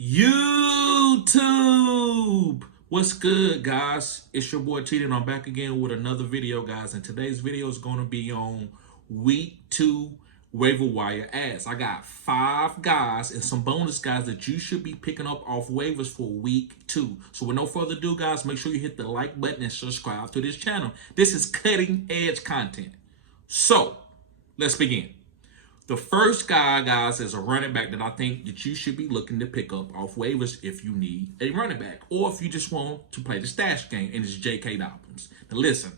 YouTube. What's good, guys? It's your boy Cheating. I'm back again with another video, guys. And today's video is going to be on week 2 waiver wire ads. I got 5 guys and some bonus guys that you should be picking up off waivers for week 2. So with no further ado, guys, make sure you hit the like button and subscribe to this channel. This is cutting edge content. So let's begin. The first guy, guys, is a running back that I think that you should be looking to pick up off waivers if you need a running back or if you just want to play the stash game, and it's J.K. Dobbins. Now, listen,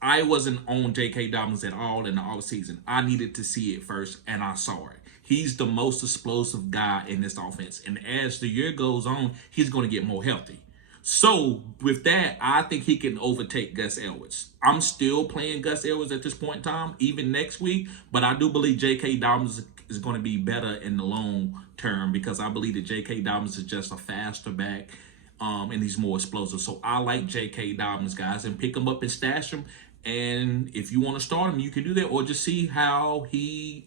I wasn't on J.K. Dobbins at all in the offseason. I needed to see it first, and I saw it. He's the most explosive guy in this offense, and as the year goes on, he's going to get more healthy. So, with that, I think he can overtake Gus Edwards. I'm still playing Gus Edwards at this point in time, even next week, but I do believe J.K. Dobbins is going to be better in the long term because I believe that J.K. Dobbins is just a faster back, and he's more explosive. So, I like J.K. Dobbins, guys, and pick him up and stash him. And if you want to start him, you can do that, or just see how he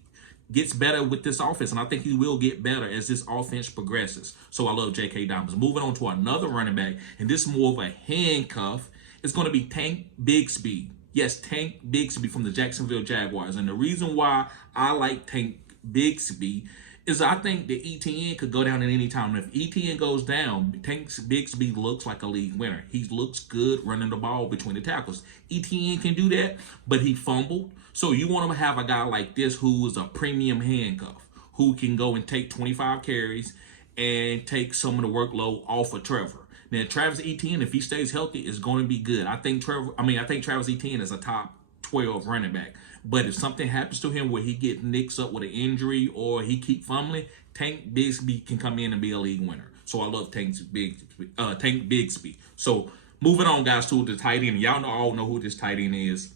gets better with this offense, and I think he will get better as this offense progresses. So I love J.K. Dobbins. Moving on to another running back, and this is more of a handcuff. It's going to be Tank Bigsby. Yes, Tank Bigsby from the Jacksonville Jaguars. And the reason why I like Tank Bigsby is I think the ETN could go down at any time. And if ETN goes down, Tank Bigsby looks like a league winner. He looks good running the ball between the tackles. ETN can do that, but he fumbled. So you want to have a guy like this who is a premium handcuff, who can go and take 25 carries and take some of the workload off of Trevor. Now, Travis Etienne, if he stays healthy, is going to be good. I think Travis Etienne is a top 12 running back. But if something happens to him where he gets nicks up with an injury or he keep fumbling, Tank Bigsby can come in and be a league winner. So I love Tank Bigsby. So moving on, guys, to the tight end. Y'all all know who this tight end is.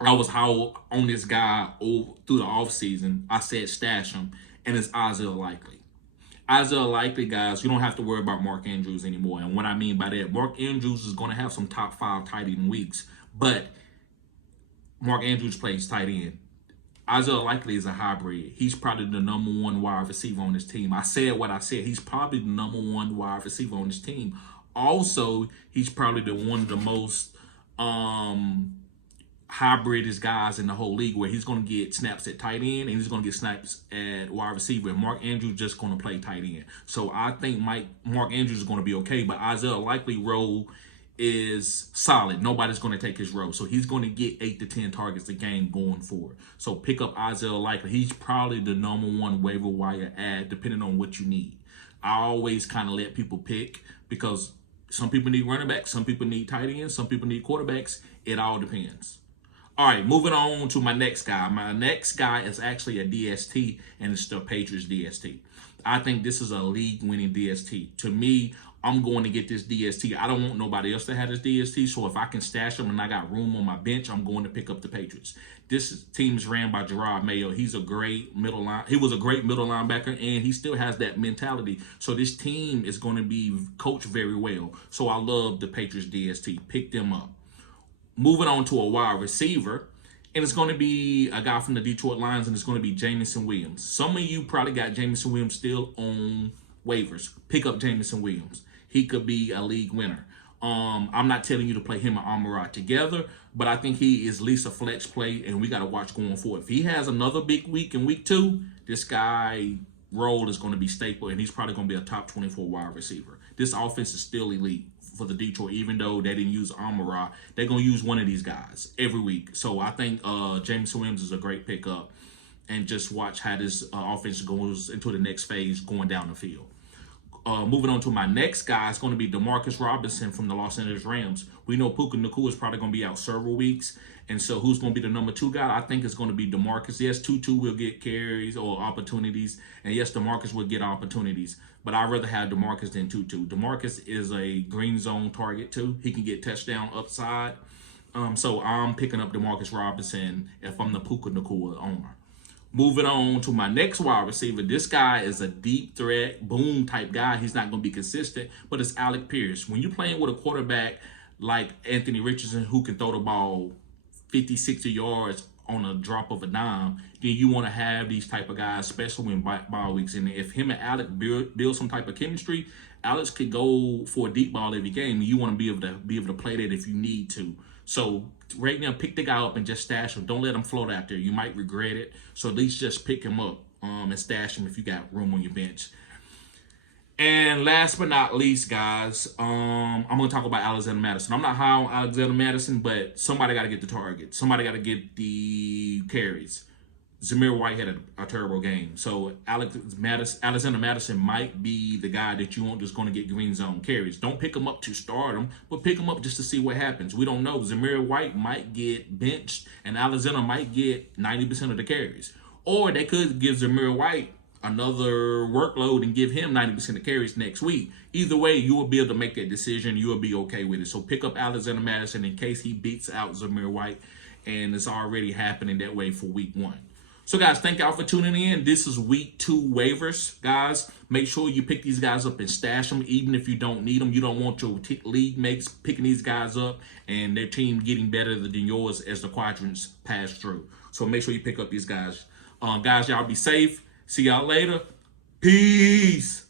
I was on this guy through the offseason. I said stash him, and it's Isaiah Likely. Isaiah Likely, guys, you don't have to worry about Mark Andrews anymore. And what I mean by that, Mark Andrews is going to have some top 5 tight end weeks, but Mark Andrews plays tight end. Isaiah Likely is a hybrid. He's probably the number 1 wide receiver on this team. I said what I said. He's probably the number 1 wide receiver on this team. Also, he's probably one of the most hybridest guys in the whole league, where he's going to get snaps at tight end and he's going to get snaps at wide receiver. And Mark Andrews just going to play tight end. So I think Mark Andrews is going to be okay, but Isaiah Likely role is solid. Nobody's going to take his role. So he's going to get 8 to 10 targets a game going forward. So pick up Isaiah Likely. He's probably the number 1 waiver wire ad, depending on what you need. I always kind of let people pick because some people need running backs, some people need tight ends, some people need quarterbacks. It all depends. All right, moving on to my next guy. My next guy is actually a DST, and it's the Patriots DST. I think this is a league-winning DST. To me, I'm going to get this DST. I don't want nobody else to have this DST, so if I can stash them and I got room on my bench, I'm going to pick up the Patriots. This team is ran by Gerard Mayo. He was a great middle linebacker, and he still has that mentality. So this team is going to be coached very well. So I love the Patriots DST. Pick them up. Moving on to a wide receiver, and it's going to be a guy from the Detroit Lions, and it's going to be Jameson Williams. Some of you probably got Jameson Williams still on waivers. Pick up Jameson Williams. He could be a league winner. I'm not telling you to play him and Amon-Ra together, but I think he is at least a flex play, and we got to watch going forward. If he has another big week in week 2, this guy role is going to be staple, and he's probably going to be a top 24 wide receiver. This offense is still elite for the Detroit, even though they didn't use Amon-Ra. They're going to use one of these guys every week. So I think Jameson Williams is a great pickup, and just watch how this offense goes into the next phase going down the field. Moving on to my next guy, it's going to be Demarcus Robinson from the Los Angeles Rams. We know Puka Nacua is probably going to be out several weeks. And so who's going to be the number 2 guy? I think it's going to be Demarcus. Yes, Tutu will get carries or opportunities. And yes, Demarcus will get opportunities. But I'd rather have Demarcus than Tutu. Demarcus is a green zone target too. He can get touchdown upside. So I'm picking up Demarcus Robinson if I'm the Puka Nacua owner. Moving on to my next wide receiver. This guy is a deep threat, boom type guy. He's not going to be consistent, but it's Alec Pierce. When you're playing with a quarterback like Anthony Richardson, who can throw the ball 50, 60 yards on a drop of a dime, then you want to have these type of guys, especially when bye weeks. And if him and Alex build some type of chemistry, Alex could go for a deep ball every game. And you want to be able to play that if you need to. So right now, pick the guy up and just stash him. Don't let him float out there. You might regret it. So at least just pick him up and stash him if you got room on your bench. And last but not least, guys, I'm going to talk about Alexander Mattison. I'm not high on Alexander Mattison, but somebody got to get the target. Somebody got to get the carries. Zamir White had a terrible game. So Alexander Mattison might be the guy that you want that's going to get green zone carries. Don't pick him up to start him, but pick him up just to see what happens. We don't know. Zamir White might get benched, and Alexander might get 90% of the carries. Or they could give Zamir White another workload and give him 90% of carries next week. Either way, you will be able to make that decision. You will be okay with it. So pick up Alexander Mattison in case he beats out Zamir White, and it's already happening that way for week 1. So, guys, thank y'all for tuning in. This is week 2 waivers, guys. Make sure you pick these guys up and stash them, even if you don't need them. You don't want your league mates picking these guys up and their team getting better than yours as the quadrants pass through. So make sure you pick up these guys. Guys, y'all be safe. See y'all later. Peace.